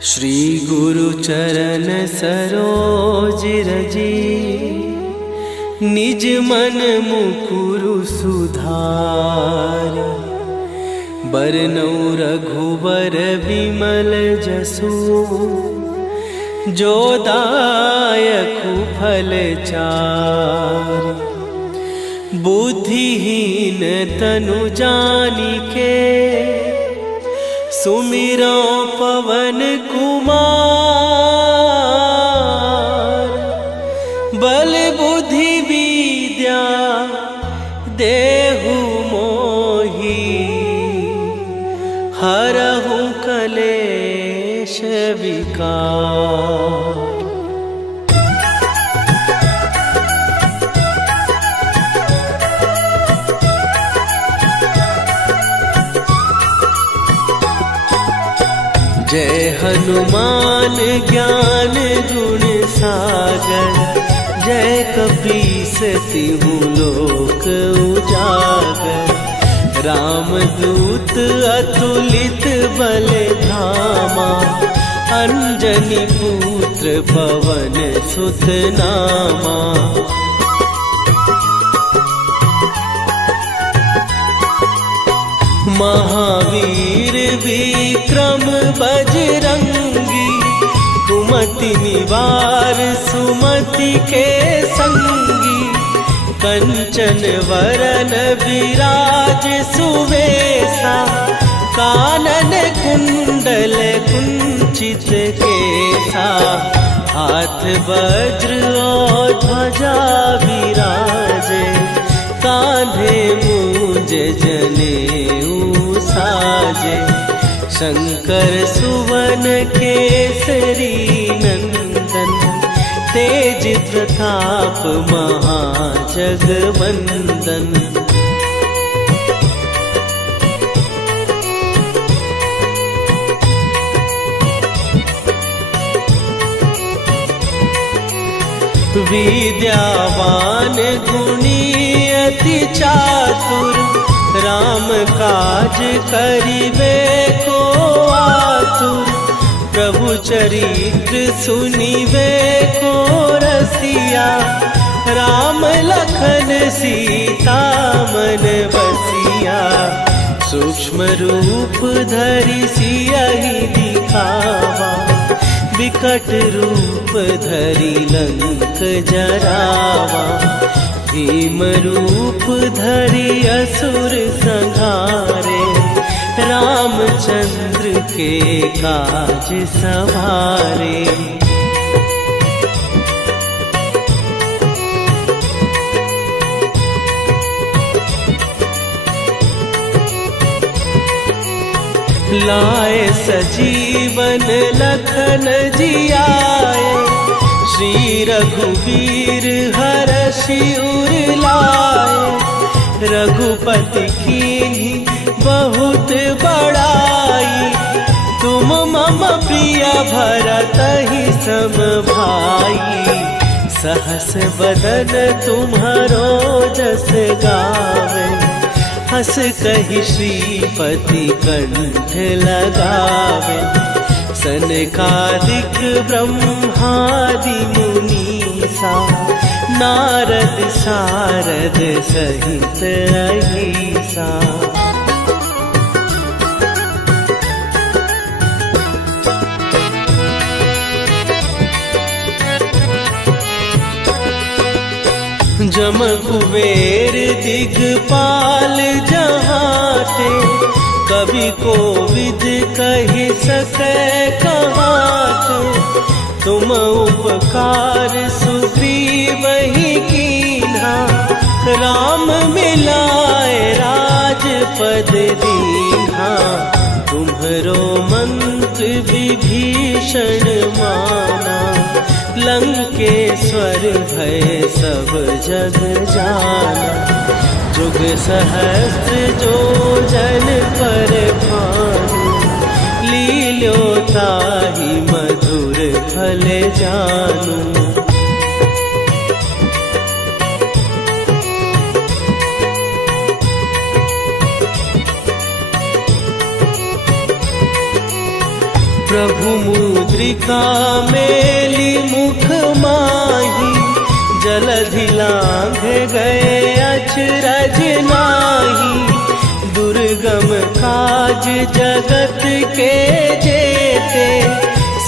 श्री गुरु चरण सरोज रजी, निज मन मुकुरु सुधार। बरनउँ रघुबर विमल जसु, जो दायकु फल चार। बुद्धिहीन तनु जानिके, सुमिरो पवन कुमार। बल बुद्धि विद्या देहु मोहि, हरहु कलेश विकार। जय हनुमान ज्ञान गुण सागर, जय कपीस तिहु लोक उजागर। रामदूत अतुलित बल धामा, अंजनी पुत्र पवन सुत नामा। महावीर विक्रम बजरंगी, कुमति निवार सुमति के संगी। कंचन वरन विराज सुवेशा, कानन कुंडल कुंचित केसा। हाथ वज्र और ध्वजा विराजे, कांधे मूंज जनेऊ साजे। शंकर सुवन केसरी नंदन, तेज प्रताप महाजगवंदन। विद्यावान गुणी अति चातुर, राम काज करिबे को आतुर। प्रभु चरित्र सुनिबे को रसिया, राम लखन सीता मन बसिया। सूक्ष्म रूप धरि सियहि दिखावा, विकट रूप धरि लंक जरावा। भीम रूप धरि असुर संहारे, रामचंद्र के काज सवारे। लाए सजीवन लखन जियाए, श्री रघुवीर हरषि उर लाए। रघुपति कीन्ही बहुत बड़ाई, तुम मम प्रिय भरतहि सम भाई। सहस बदन तुम्हरो जस गावे, हस कहि श्रीपति कंठ लगावे। सनकादिक ब्रह्मादि मुनीसा, नारद सारद सहित अहिसा। जम कुबेर दिगपाल जहाते, कवि कोविद कहि सकै कहाते। तुम उपकार सुग्रीवहि कीन्हा, राम मिलाए राजपद दीन्हा। तुम्हरो मंत्र विभीषण माना, लंकेश्वर भय सब जग जाना। जुग सहस्त्र जो जन पर भानु, लील्यो ताहि मधुर फल जानू। प्रभु मुद्रिका मेली मुख माही, जलधि लांघ गए अचरज नाही। दुर्गम काज जगत के जेते,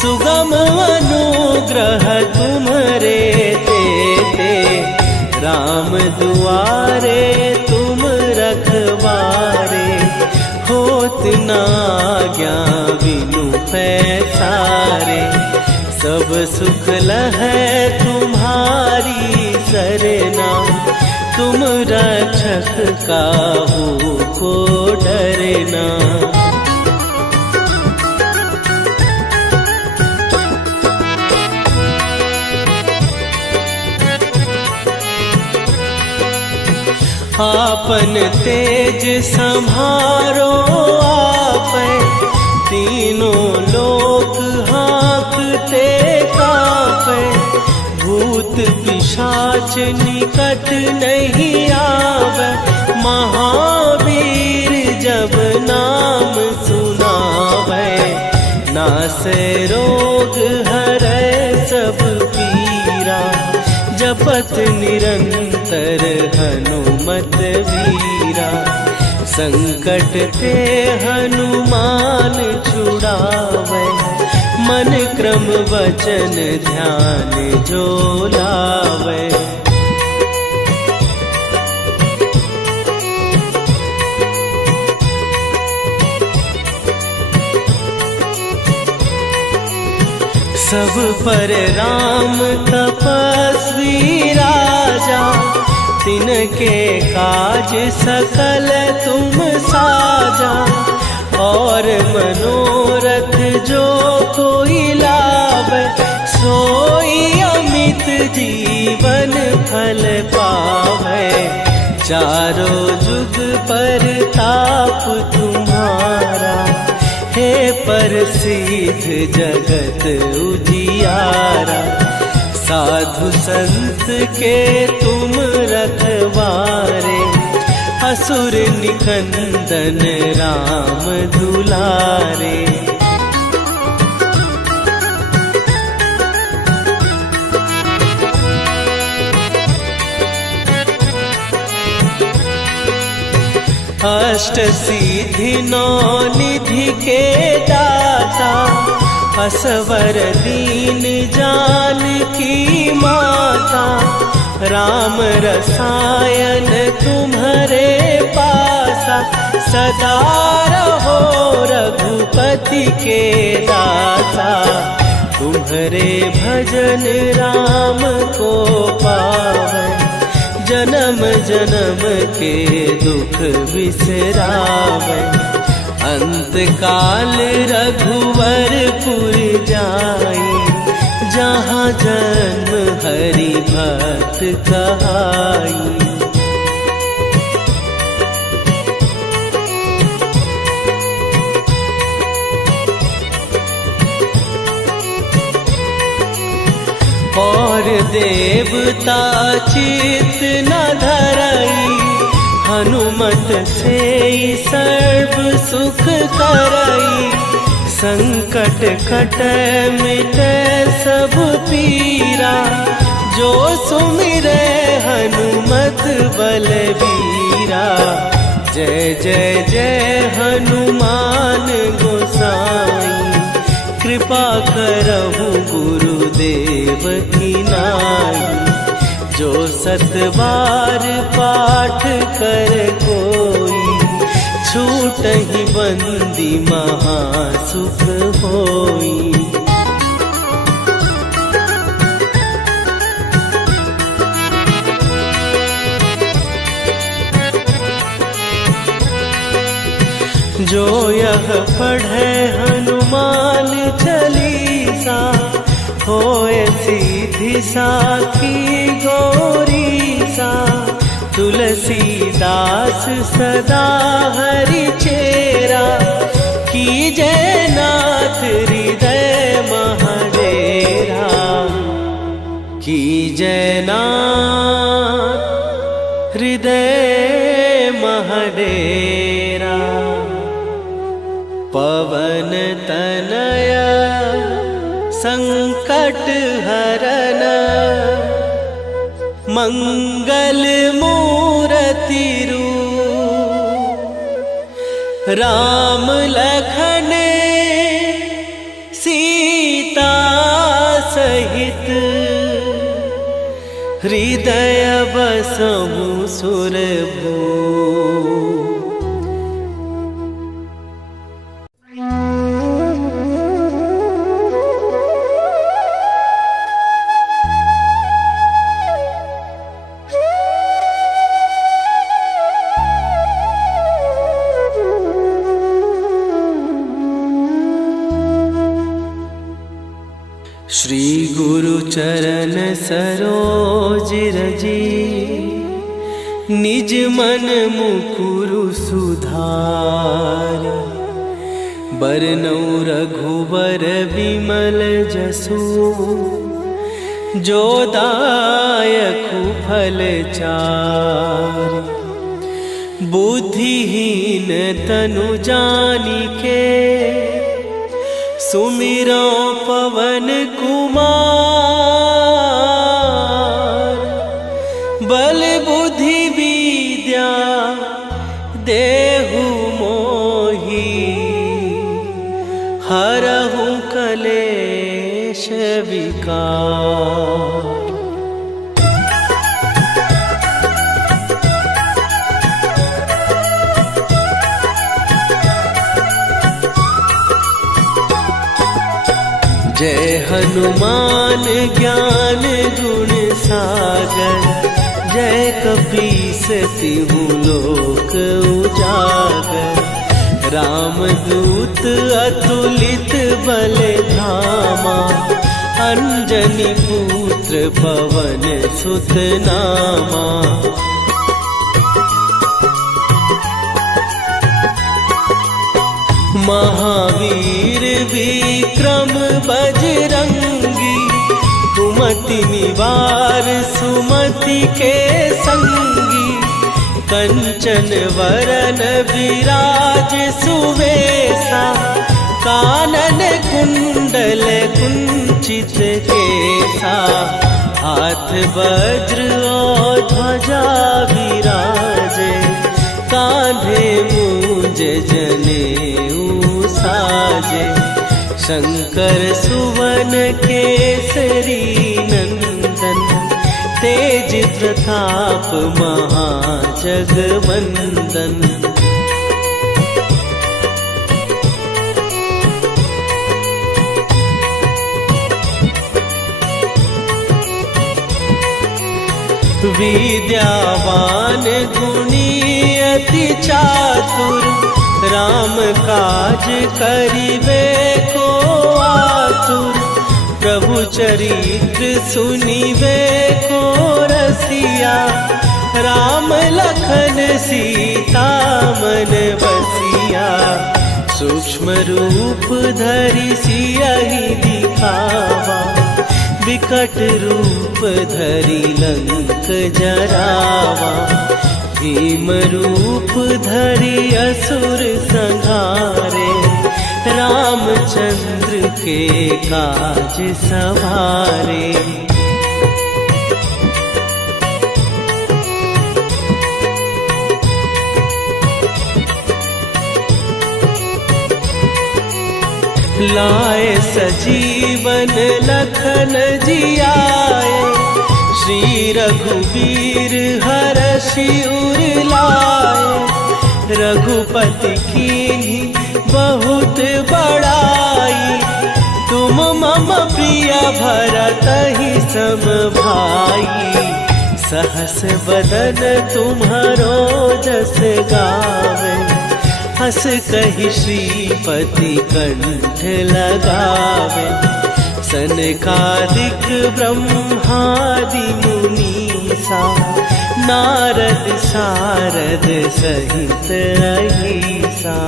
सुगम अनुग्रह तुम्हरे तेते। राम दुआरे तुम रखवारे, होत न आज्ञा बिनु पैसारे। सब सुख लहै तुम्हारी सरना, तुम रक्षक काहू को डरना। आपन तेज संभारो आपै, तीनों लोक हाँकते कापै। भूत पिशाच निकट नहीं आवे, महावीर जब नाम सुनावे। नासै रोग हरै सब पीरा, जपत निरंतर हनुमत वीरा। संकट ते हनुमान छुड़ावे, मन क्रम वचन ध्यान जो लावे। सब पर राम तपस्वी राजा, तिनके काज सकल तुम साजा। और मनोरथ जो कोई लावे, सोई अमित जीवन फल पावे। चारों जुग पर ताप तुम्हारा, हे प्रसिद्ध जगत उजियारा। साधु संत के तुम रखवारे, असुर निकंदन राम दुलारे। अष्ट सिद्धि नौ निधि के दाता, असवर दीन जानकी माता। राम रसायन तुम्हारे पासा, सदा रहो रघुपति के दासा। तुम्हारे भजन राम को पावे, जन्म जन्म के दुख बिसरावे। अंत काल रघुवरपुर जाई, जहाँ जन्म हरि भक्त कहाई। और देवता चित न धरई, हनुमत से सर्व सुख करई। संकट कटै मिटै सब पीरा, जो सुमिरै हनुमत बलबीरा। जय जय जय हनुमान गोसाई, कृपा करहु गुरुदेव की नाई। जो सत बार पाठ कर कोई, छूटहि बंदी महासुख होई। जो यह पढ़े हनुमान चालीसा, होए सीधी साखी गौरीसा। तुलसीदास सदा हरि चेरा, कीजय नाथ हृदय महडेरा। कीजय नाथ हृदय महडेरा। पवन तनय संकट हरन मंगल मूर्ति रूप राम लखन सीता सहित हृदय बसहु सुरभू। श्री गुरु चरण सरोज रजी निज मन मुकुरु सुधार। बरनउँ रघुबर विमल जसु जो दायकु फल चार। बुद्धिहीन तनु जानिके सुमिरो पवन कुमार। बल बुद्धि विद्या देहु मोहि हरहु कलेश विकार। जय हनुमान ज्ञान गुण सागर। जय कपीस तिहु लोक उजागर। रामदूत अतुलित बल धामा। अंजनी पुत्र पवन सुत नामा। महावीर विक्रम बजरंगी। कुमति निवार सुमति के संगी। कंचन वरन विराज सुवेशा। कानन कुंडल कुंचित केसा। हाथ वज्र और ध्वजा विराजे। कांधे मूंज जनेऊ साजे। शंकर सुवन केसरी नंदन। तेज प्रताप महाजगवंदन। विद्यावान गुणी अति चातुर। राम काज करिबे को आतुर। प्रभु चरित्र सुनिबे को रसिया। राम लखन सीता मन बसिया। सूक्ष्म रूप धरि सियहि दिखावा। विकट रूप धरि लंक जरावा। भीम रूप धरि असुर संहारे। रामचंद्र के काज सवारे। लाए सजीवन लखन जियाए। श्री रघुवीर हरषि उर लाए। रघुपति कीन्ही बहुत बड़ाई। तुम मम प्रिय भरतहि सम भाई। सहस बदन तुम्हारो जस गावे। हस कहि श्रीपति कंठ लगावे। सनकादिक ब्रह्मादि मुनीसा। नारद सारद सहित अहिसा।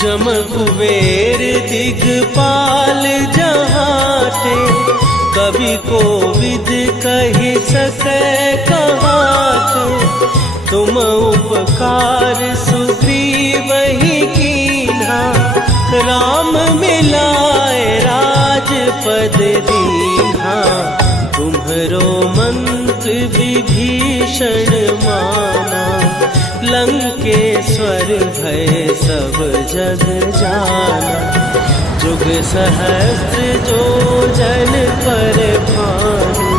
जम कुबेर दिगपाल जहाँ ते। कवि को विद कही सके कहात, तुम उपकार सुग्रीव ही कीन्हा, राम मिलाए राजपद दीन्हा। तुम्हरो मंत्र विभीषण माना, लंकेश्वर भय सब जग जाना। जुग सहस्त्र जो जन पर भानु,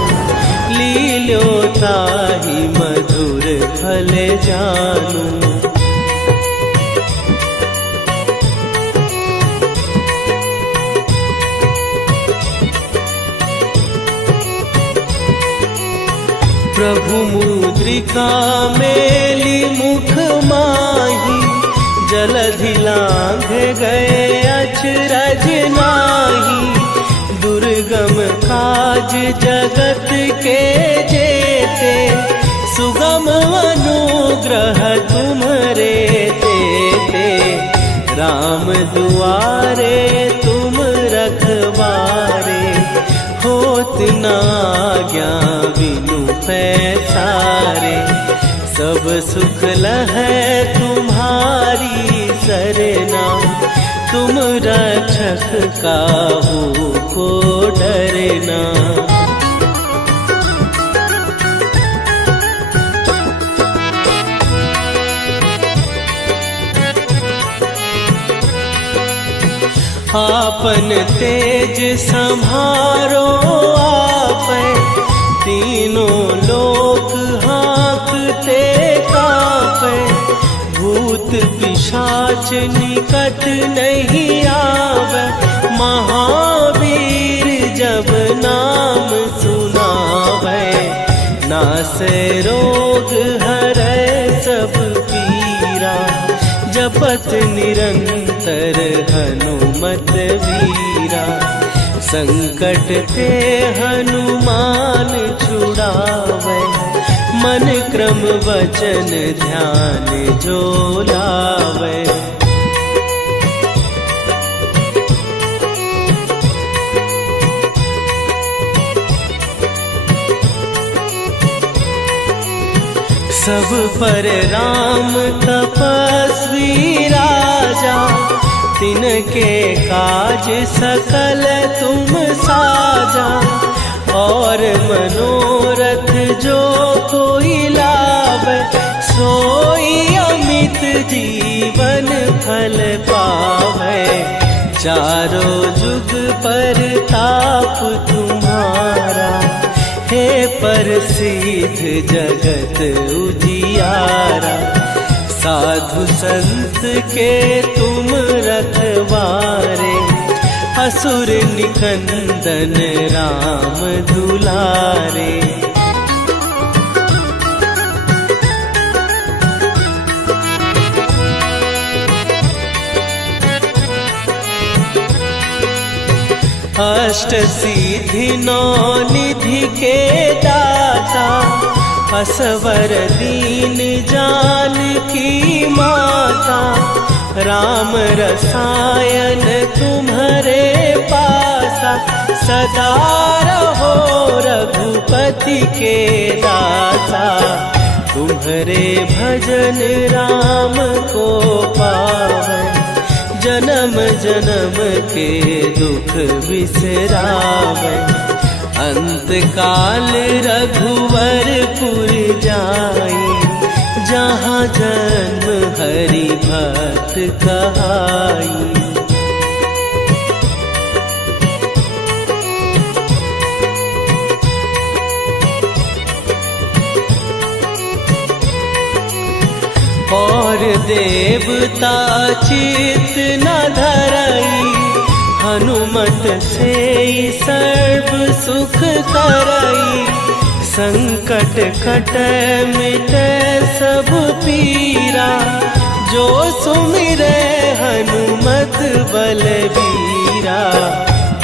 लील्यो ताहि मधुर फल जानू। प्रभु मुद्रिका मेली मुख माही, जलधि लांघ गए अचरज नाही। दुर्गम काज जगत के जेते, सुगम अनुग्रह तुम्हरे तेते। राम दुआरे तुम रखवारे, होत न आज्ञा बिनु पैसारे। सब सुख लहै तुम्हारी सरना, तुम रक्षक काहू को डरना। आपन तेज संभारो आपै, तीनों लोक हाँकते कापै। भूत पिशाच निकट नहीं आवे, महावीर जब नाम सुनावे। नासै रोग हरै सब पीरा, जपत निरंतर हनुमत वीरा। संकट ते हनुमान छुड़ावे, मन क्रम वचन ध्यान जो लावे। सब पर राम तपस्वी राजा, तिनके काज सकल तुम साजा। और मनोरथ जो कोई लावे, सोई अमित जीवन फल पावे। चारों जुग पर ताप तुम्हारा, हे प्रसिद्ध जगत उजियारा। साधु संत के तुम रखवारे, असुर निकंदन राम दुलारे। अष्ट सिद्धि नौ निधि के दाता, असवर दीन जानकी माता। राम रसायन तुम्हारे पासा, सदा रहो रघुपति के दासा। तुम्हारे भजन राम को पावै, जन्म जन्म के दुख बिसरावे। अंत काल रघुवरपुर जाई, जहाँ जन्म हरि भक्त कहाई। और देवता चित न धरई, हनुमत से सर्व सुख करई। संकट कट मिटे सब पीरा, जो सुमिरे हनुमत बलबीरा।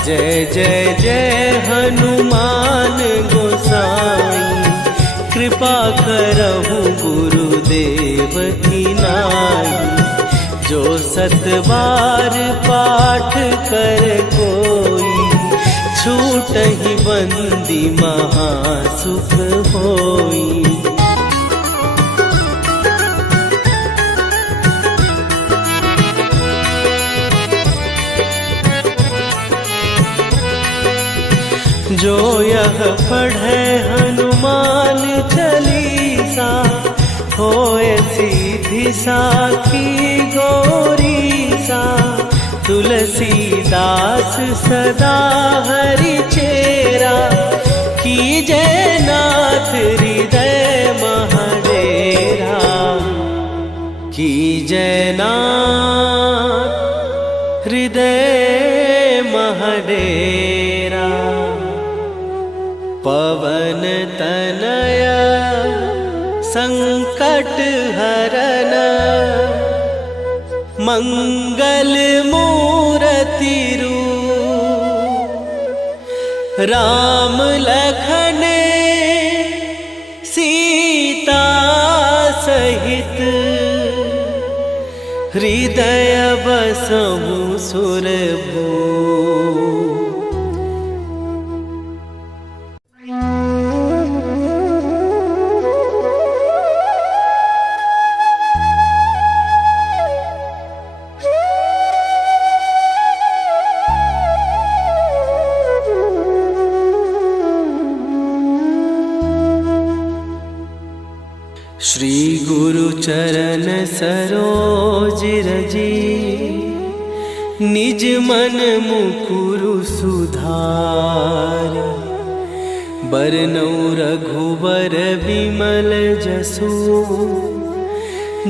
जय जय जय हनुमान गोसाई, कृपा करहु गुरुदेव की नाई। जो सत बार पाठ कर कोई, छूट छूटहि बंदी महासुख होई। जो यह पढ़े हनुमान चालीसा, होए सीधी साखी गौरी सा। तुलसीदास सदा हरि चेरा, कीजय नाथ हृदय महडेरा। कीजय नाथ हृदय महडेरा। पवन तनय संकट हरन, मंगल मूरति रूप। राम लखन सीता सहित, हृदय बसहु सुरभूप। श्री गुरु चरण सरोज रजी, निज मन मुकुरु सुधार। बरनौ रघुबर बिमल जसु,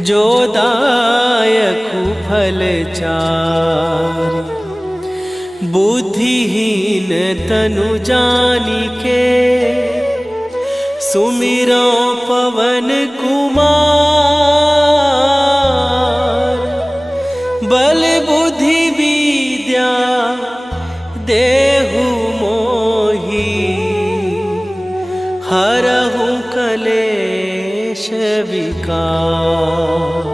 जो दायकु फल चार। बुद्धिहीन तनु जानिके, सुमिरो पवन कुमार। बल बुद्धि विद्या देहु मोहि, हरहु कलेश विकार।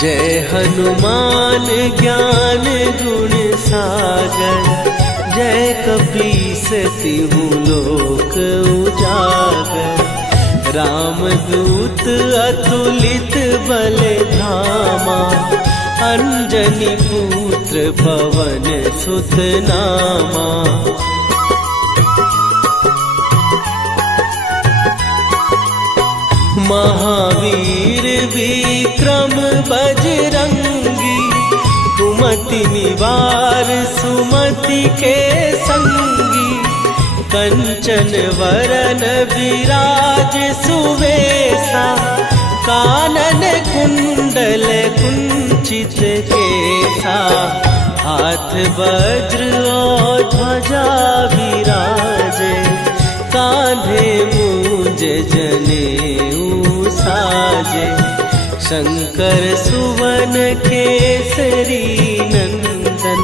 जय हनुमान ज्ञान गुण सागर, जय कपीस तिहु लोक उजागर। रामदूत अतुलित बल धामा, अंजनी पुत्र पवन सुत नामा। महावीर विक्रम बजरंगी, कुमति निवार सुमति के संगी। कंचन वरन विराज सुवेशा, कानन कुंडल कुंचित केसा। हाथ वज्र और ध्वजा विराजे, कांधे मूंज जनेऊ साजे। शंकर सुवन केसरी नंदन,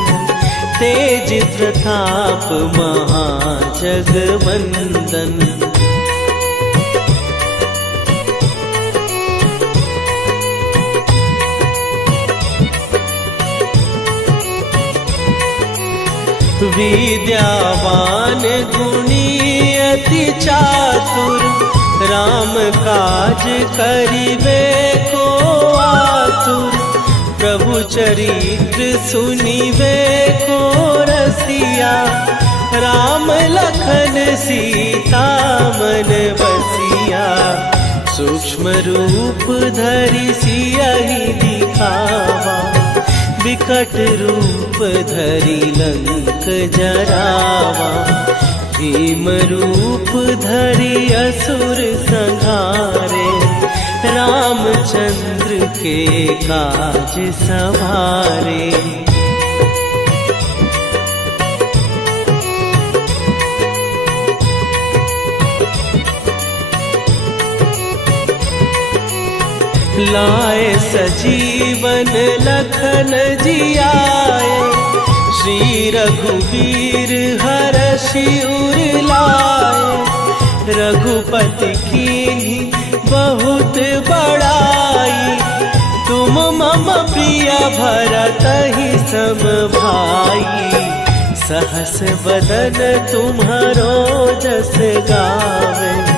तेज प्रताप महाजगवंदन। विद्यावान गुणी अति चातुर, राम काज करिबे को आतुर। प्रभु चरित्र सुनिबे को रसिया, राम लखन सीता मन बसिया। सूक्ष्म रूप धरि सियहि दिखावा, विकट रूप धरि लंक जरावा। भीम रूप धरि असुर संहारे, रामचंद्र के काज सवारे। लाए सजीवन लखन जियाए, श्री रघुवीर हरषि उर लाए। रघुपति कीन्ही बहुत बड़ाई। तुम मम प्रिय भरत ही सम भाई। सहस बदन तुम्हारो जस गावे।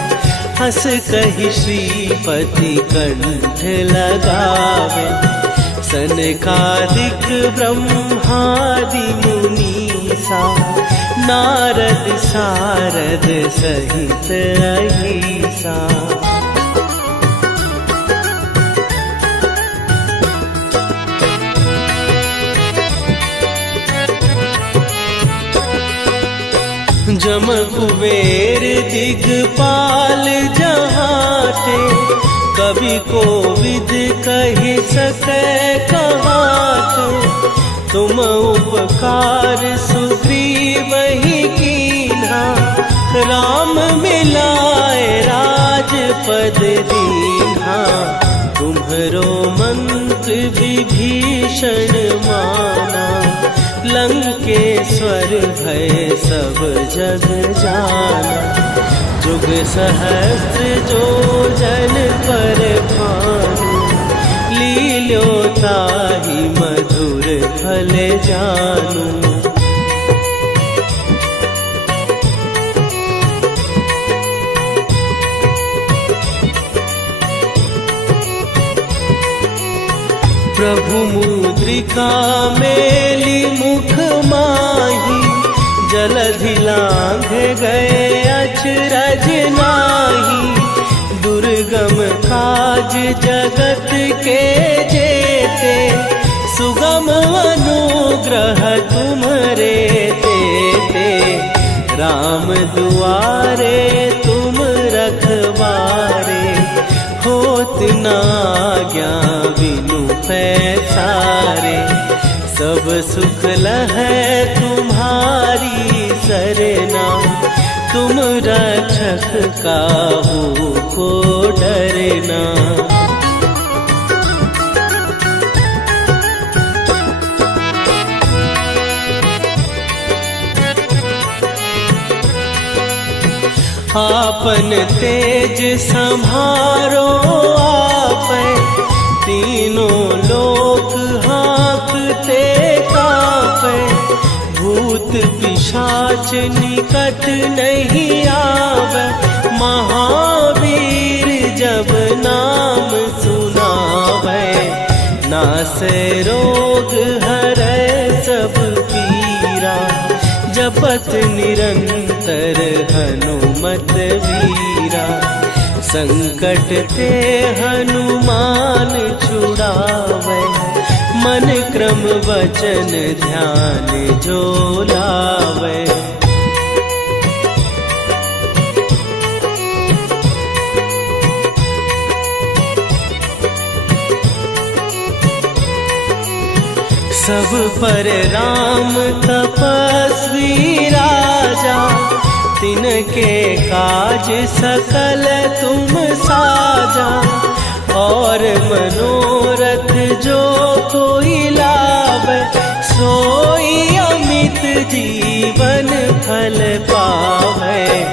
हस कहि श्रीपति कंठ लगावे। सनकादिक ब्रह्मादि मुनीसा। नारद सारद सहित अहिसा। जम कुबेर दिगपाल जहाते। कवि कोविद कहि सकै कहाते। तुम उपकार सुग्रीव ही कीन्हा। राम मिलाए राजपद दीन्हा। तुम्हरो मंत्र विभीषण माना। लंकेश्वर भय सब जग जाना। जुग सहस्त्र जो जन पर भानु। लील्यो ताहि मधुर फल जानू। प्रभु मुद्रिका मेली मुख माही। जलधि लांघ गए अचरज नाही। दुर्गम काज जगत के जेते। सुगम अनुग्रह तुम्हरे तेते। राम दुआरे तुम रखवारे। होत न आज्ञा बिनु पैसारे। सब सुख लहै तुम्हारी सरना। तुम रक्षक काहू को डरना। आपन तेज सम्हारो आपै। तीनों लोक हाँकते कांपै। भूत पिशाच निकट नहीं आवे। महावीर जब नाम सुनावे। नासै रोग हरै सब पीरा। जपत निरंतर हनुमत वीरा। संकट ते हनुमान छुड़ावे। मन क्रम वचन ध्यान जो लावे। सब पर राम तपस्वी राजा। तिनके काज सकल तुम साजा। और मनोरथ जो कोई लावे। सोई अमित जीवन फल पावे।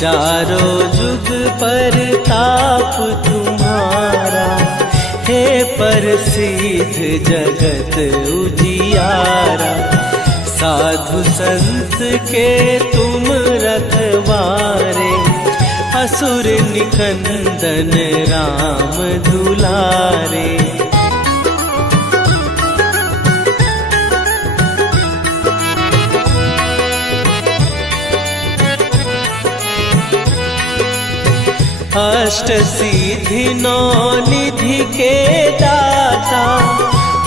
चारों जुग पर ताप तुम्हारा। हे प्रसिद्ध जगत उजियारा। साधु संत के तुम रखवारे। असुर निकंदन राम दुलारे। अष्ट सिद्धि नौ निधि के दाता।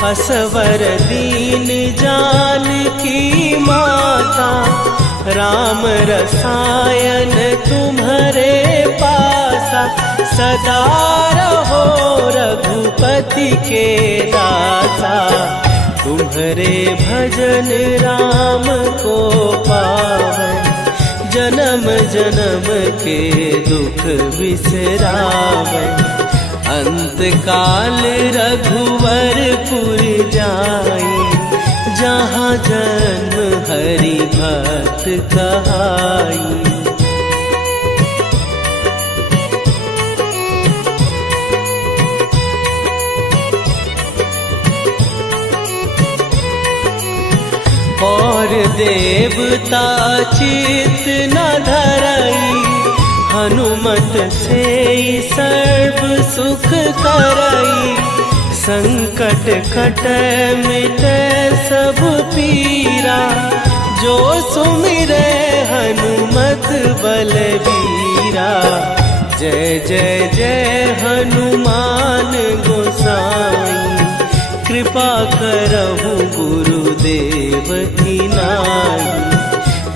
असवर दीन जानकी माता। राम रसायन तुम्हारे पासा। सदा रहो रघुपति के दासा। तुम्हारे भजन राम को पावे। जन्म जन्म के दुख बिसरावे। अंत काल रघुवरपुर जाई। जहाँ जन्म हरि भक्त कहाई। देवता चित न धरई, हनुमत से सर्व सुख करई। संकट कटै मिटै सब पीरा, जो सुमिरै हनुमत बलबीरा। जय जय जय हनुमान गोसाई, कृपा करहु गुरुदेव की नाई।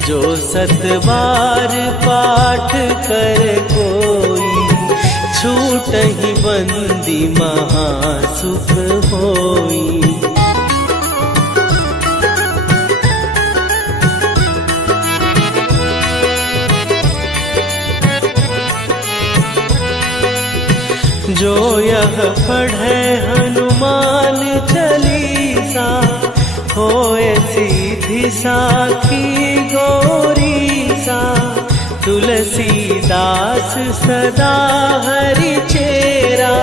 जो 7 बार पाठ कर कोई, छूटहि बंदी महासुख होई। जो यह पढ़े हनुमान चालीसा, होए सीधी साखी गौरीसा। तुलसीदास सदा हरि चेरा,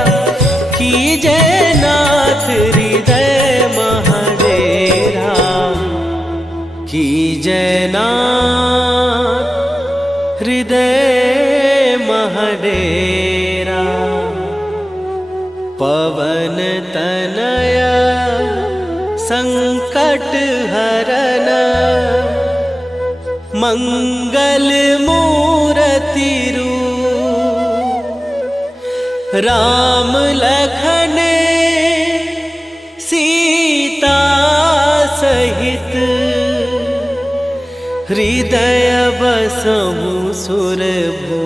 कीजै नाथ हृदय महडेरा। कीजै नाथ हृदय महडेरा। पवन तनय संकट हरन, मंगल मूरति रूप। राम लखन सीता सहित, हृदय बसहु सुरभूप।